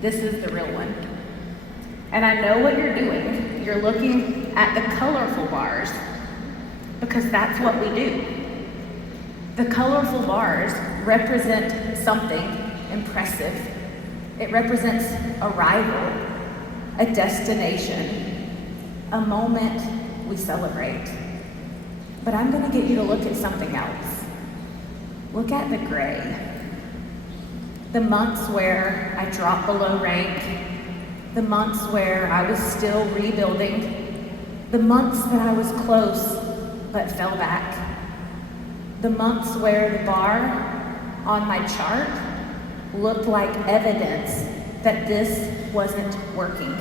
This is the real one. And I know what you're doing. You're looking at the colorful bars because that's what we do. The colorful bars represent something impressive. It represents arrival, a destination, a moment we celebrate. But I'm going to get you to look at something else. Look at the gray. The months where I dropped below rank, the months where I was still rebuilding, the months that I was close but fell back, the months where the bar on my chart looked like evidence that this wasn't working.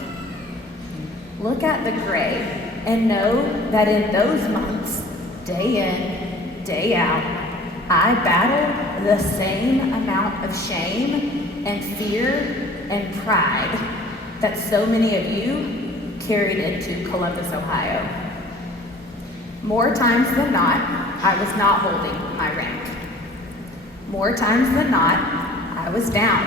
Look at the gray and know that in those months, day in, day out, I battled the same amount of shame and fear and pride that so many of you carried into Columbus, Ohio. More times than not, I was not holding my rank. More times than not, I was down.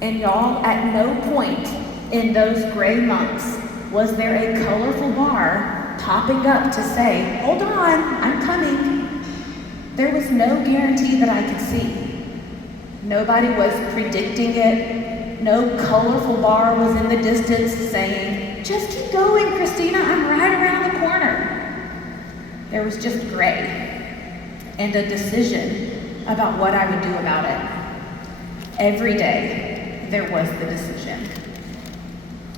And y'all, at no point in those gray months was there a colorful bar popping up to say, hold on, I'm coming. There was no guarantee that I could see. Nobody was predicting it. No colorful bar was in the distance saying, just keep going, Christina, I'm right around the corner. There was just gray and a decision about what I would do about it. Every day, there was the decision.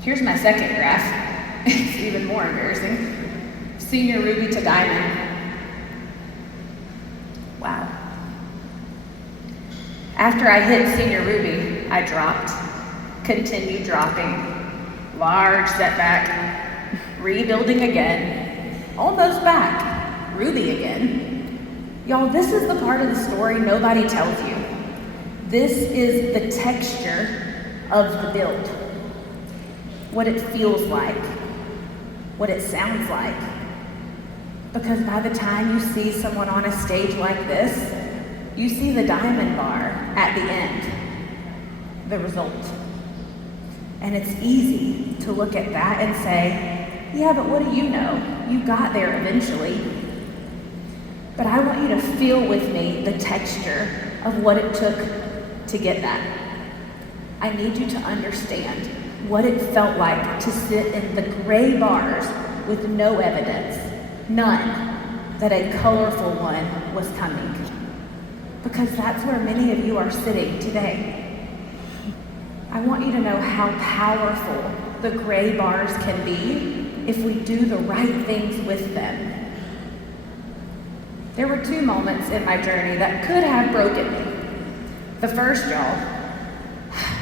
Here's my second graph. It's even more embarrassing. Senior Ruby to Diamond. Wow. After I hit Senior Ruby, I dropped, continued dropping, large setback, rebuilding again, almost back, Ruby again. Y'all, this is the part of the story nobody tells you. This is the texture of the build. What it feels like, what it sounds like. Because by the time you see someone on a stage like this, you see the diamond bar at the end, the result. And it's easy to look at that and say, yeah, but what do you know? You got there eventually. But I want you to feel with me the texture of what it took to get that. I need you to understand what it felt like to sit in the gray bars with no evidence, none, that a colorful one was coming. Because that's where many of you are sitting today. I want you to know how powerful the gray bars can be if we do the right things with them. There were two moments in my journey that could have broken me. The first, y'all,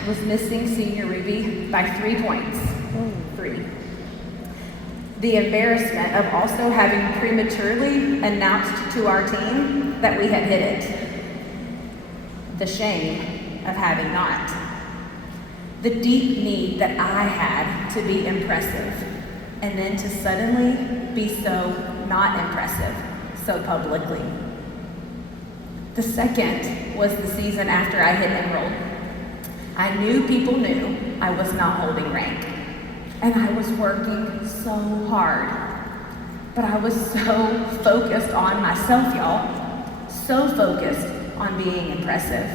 was missing Senior Ruby by 3 points. 3. The embarrassment of also having prematurely announced to our team that we had hit it. The shame of having not. The deep need that I had to be impressive, and then to suddenly be so not impressive, so publicly. The second was the season after I had enrolled. I knew people knew I was not holding rank, and I was working so hard. But I was so focused on myself, y'all, so focused on being impressive,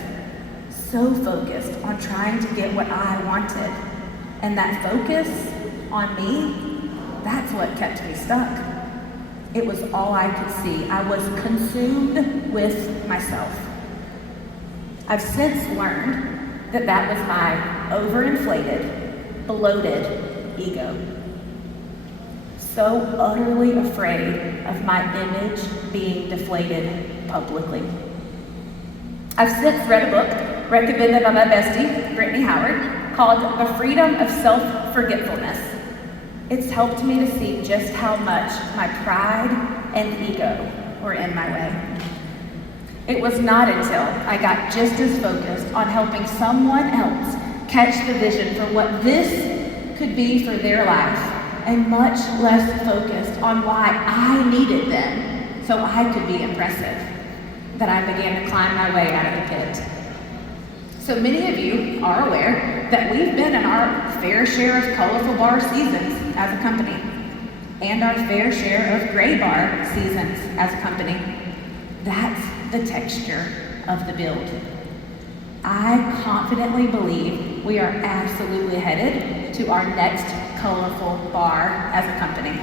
so focused on trying to get what I wanted. And that focus on me, that's what kept me stuck. It was all I could see. I was consumed with myself. I've since learned that that was my overinflated, bloated ego. So utterly afraid of my image being deflated publicly. I've since read a book recommended by my bestie, Brittany Howard, called The Freedom of Self-Forgetfulness. It's helped me to see just how much my pride and ego were in my way. It was not until I got just as focused on helping someone else catch the vision for what this could be for their life, and much less focused on why I needed them so I could be impressive, that I began to climb my way out of the pit. So many of you are aware that we've been in our fair share of colorful bar seasons as a company, and our fair share of gray bar seasons as a company. That's the texture of the build. I confidently believe we are absolutely headed to our next colorful bar as a company.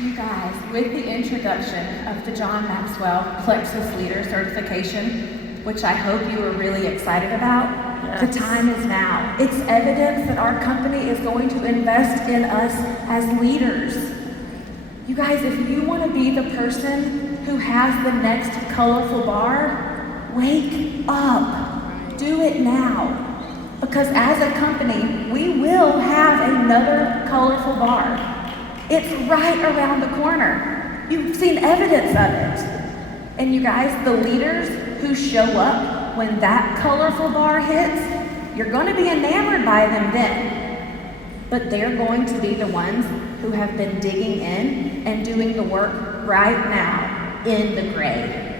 You guys, with the introduction of the John Maxwell Plexus Leader Certification, which I hope you are really excited about, yes. The time is now. It's evidence that our company is going to invest in us as leaders. You guys, if you want to be the person who has the next colorful bar, wake up. Do it now. Because as a company, we will have another colorful bar. It's right around the corner. You've seen evidence of it. And you guys, the leaders who show up when that colorful bar hits, you're going to be enamored by them then. But they're going to be the ones who have been digging in and doing the work right now in the gray.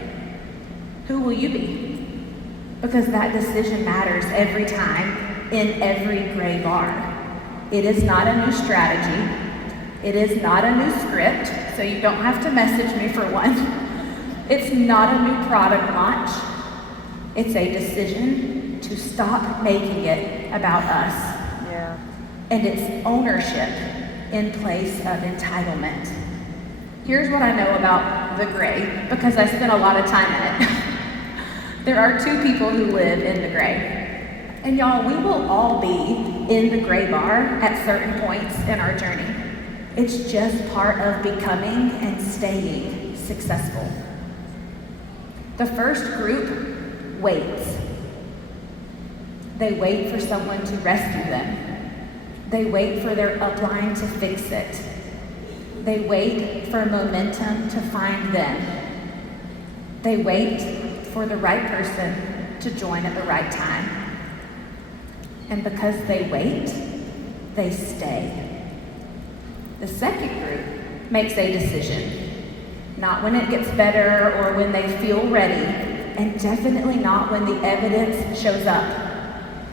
Who will you be? Because that decision matters every time in every gray bar. It is not a new strategy. It is not a new script, so you don't have to message me for one. It's not a new product launch. It's a decision to stop making it about us. Yeah. And it's ownership in place of entitlement. Here's what I know about the gray, because I spent a lot of time in it. There are two people who live in the gray. And y'all, we will all be in the gray bar at certain points in our journey. It's just part of becoming and staying successful. The first group waits. They wait for someone to rescue them. They wait for their upline to fix it. They wait for momentum to find them. They wait for the right person to join at the right time. And because they wait, they stay. The second group makes a decision, not when it gets better or when they feel ready, and definitely not when the evidence shows up.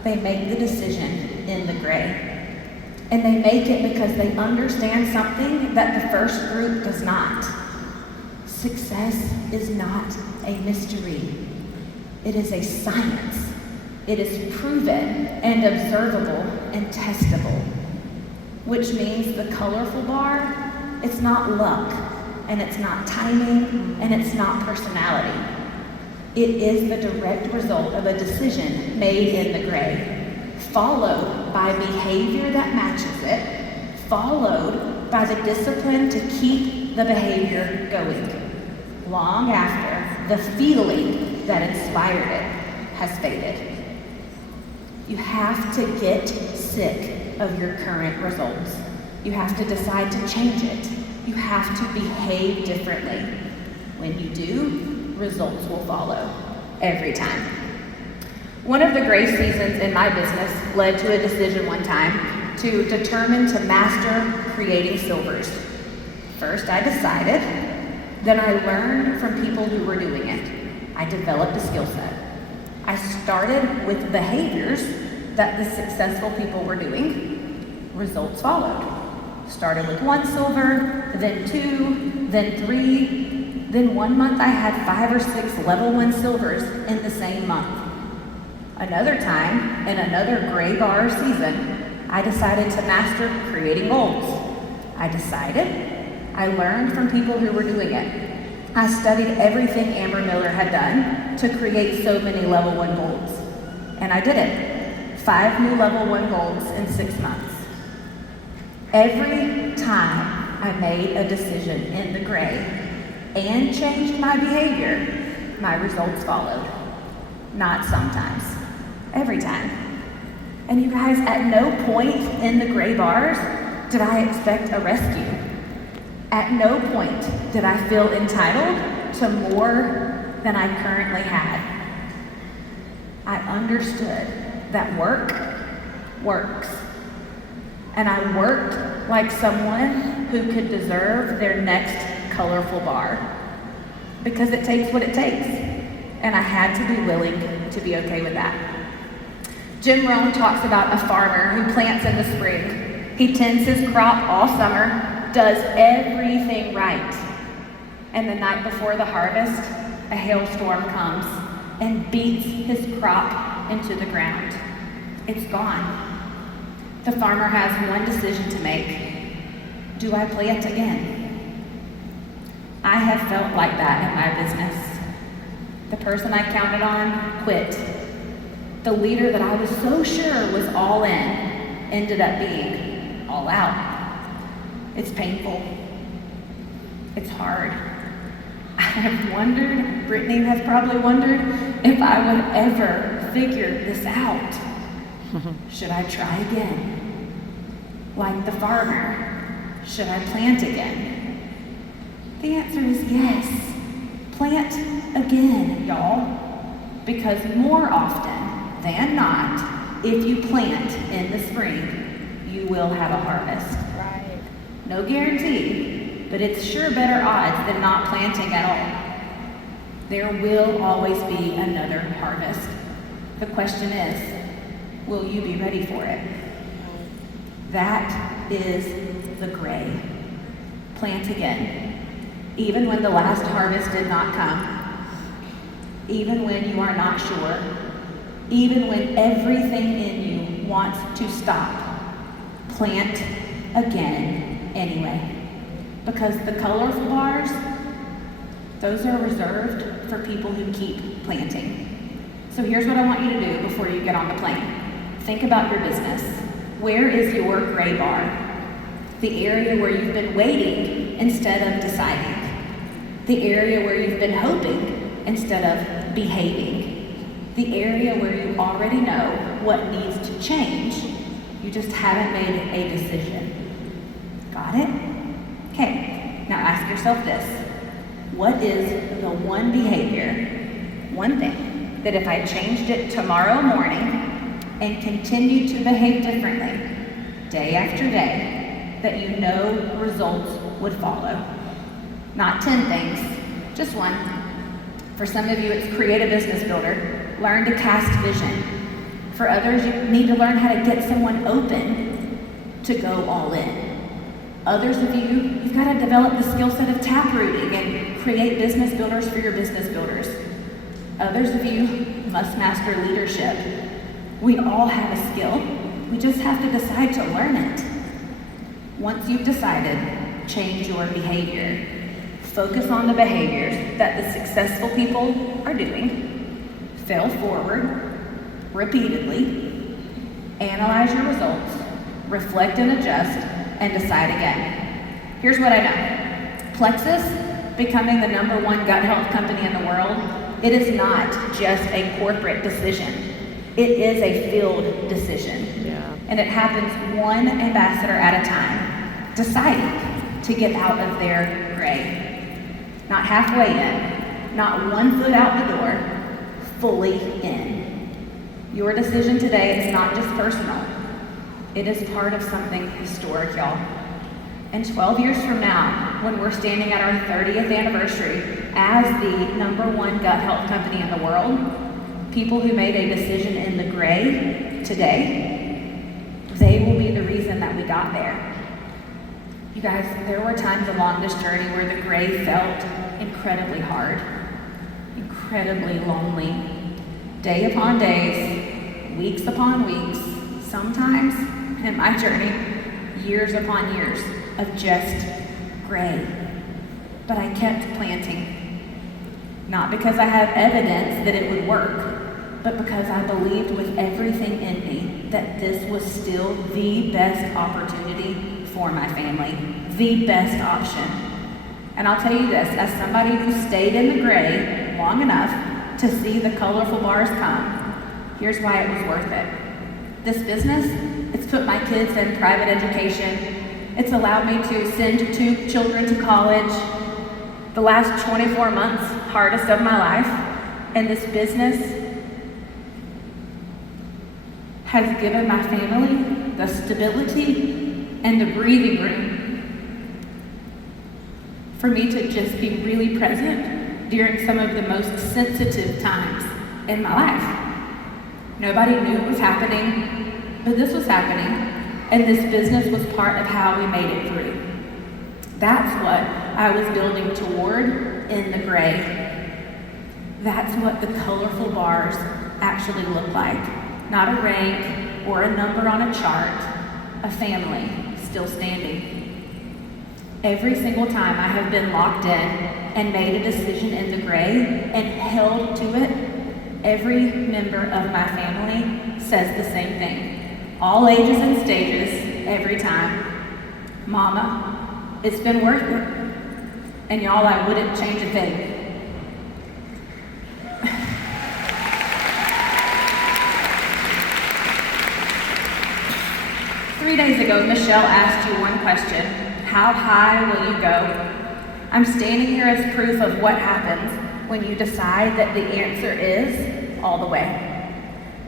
They make the decision in the gray. And they make it because they understand something that the first group does not. Success is not a mystery. It is a science. It is proven and observable and testable. Which means the colorful bar, it's not luck, and it's not timing, and it's not personality. It is the direct result of a decision made in the gray, followed by behavior that matches it, followed by the discipline to keep the behavior going, long after the feeling that inspired it has faded. You have to get sick of your current results. You have to decide to change it. You have to behave differently. When you do, results will follow every time. One of the gray seasons in my business led to a decision one time to determine to master creating silvers. First, I decided, then I learned from people who were doing it. I developed a skill set. I started with behaviors that the successful people were doing. Results followed. Started with 1 silver, then 2, then 3. Then 1 month I had 5 or 6 level 1 silvers in the same month. Another time, in another gray bar season, I decided to master creating golds. I learned from people who were doing it. I studied everything Amber Miller had done to create so many level 1 golds. And I did it. 5 new level 1 golds in 6 months. Every time I made a decision in the gray and changed my behavior, my results followed. Not sometimes, every time. And you guys, at no point in the gray bars did I expect a rescue. At no point did I feel entitled to more than I currently had. I understood that work works. And I worked like someone who could deserve their next colorful bar. because it takes what it takes. And I had to be willing to be okay with that. Jim Rohn talks about a farmer who plants in the spring. He tends his crop all summer, does everything right. And the night before the harvest, a hailstorm comes and beats his crop into the ground. It's gone. The farmer has one decision to make. Do I plant again? I have felt like that in my business. The person I counted on quit. The leader that I was so sure was all in ended up being all out. It's painful. It's hard. I have wondered, Brittany has probably wondered, if I would ever figure this out. Should I try again? Like the farmer, should I plant again? The answer is yes. Plant again, y'all. Because more often than not, if you plant in the spring, you will have a harvest. Right. No guarantee, but it's sure better odds than not planting at all. There will always be another harvest. The question is, will you be ready for it? That is the gray. Plant again. Even when the last harvest did not come. Even when you are not sure. Even when everything in you wants to stop. Plant again anyway. Because the colorful bars, those are reserved for people who keep planting. So here's what I want you to do before you get on the plane. Think about your business. Where is your gray bar? The area where you've been waiting instead of deciding. The area where you've been hoping instead of behaving. The area where you already know what needs to change. You just haven't made a decision. Got it? Okay, now ask yourself this. What is the one behavior, one thing, that if I changed it tomorrow morning and continued to behave differently, day after day, that you know results would follow? Not 10 things, just one. For some of you, it's create a business builder. Learn to cast vision. For others, you need to learn how to get someone open to go all in. Others of you, you've got to develop the skill set of taprooting and create business builders for your business builders. Others of you must master leadership. We all have a skill. We just have to decide to learn it. Once you've decided, change your behavior. Focus on the behaviors that the successful people are doing. Fail forward repeatedly. Analyze your results. Reflect and adjust, and decide again. Here's what I know. Plexus, becoming the #1 gut health company in the world, it is not just a corporate decision. It is a field decision. Yeah. And it happens one ambassador at a time, deciding to get out of their gray. Not halfway in, not 1 foot out the door, fully in. Your decision today is not just personal. It is part of something historic, y'all. And 12 years from now, when we're standing at our 30th anniversary as the #1 gut health company in the world, people who made a decision in the gray today, they will be the reason that we got there. You guys, there were times along this journey where the gray felt incredibly hard, incredibly lonely. Day upon days, weeks upon weeks, sometimes in my journey, years upon years of just gray. But I kept planting. Not because I have evidence that it would work, but because I believed with everything in me that this was still the best opportunity for my family, the best option. And I'll tell you this, as somebody who stayed in the gray long enough to see the colorful bars come, here's why it was worth it. This business, it's put my kids in private education. It's allowed me to send 2 children to college. The last 24 months, hardest of my life. And this business has given my family the stability and the breathing room for me to just be really present during some of the most sensitive times in my life. Nobody knew it was happening, but this was happening, and this business was part of how we made it through. That's what I was building toward in the gray. That's what the colorful bars actually look like. Not a rank or a number on a chart, a family still standing. Every single time I have been locked in and made a decision in the gray and held to it, every member of my family says the same thing. All ages and stages, every time. Mama, it's been worth it. And y'all, I wouldn't change a thing. Three days ago, Michelle asked you one question: how high will you go? I'm standing here as proof of what happens when you decide that the answer is all the way.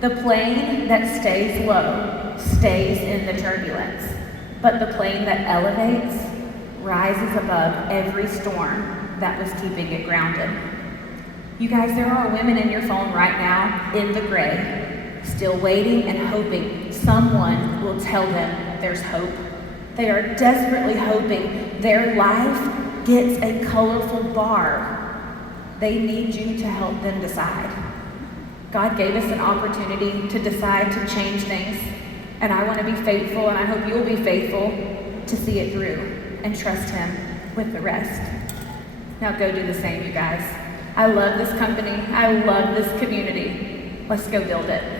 The plane that stays low stays in the turbulence, but the plane that elevates rises above every storm that was keeping it grounded. You guys, there are women in your phone right now in the gray, still waiting and hoping someone will tell them there's hope. They are desperately hoping their life gets a colorful bar. They need you to help them decide. God gave us an opportunity to decide to change things, and I want to be faithful, and I hope you'll be faithful to see it through and trust Him with the rest. Now go do the same, you guys. I love this company. I love this community. Let's go build it.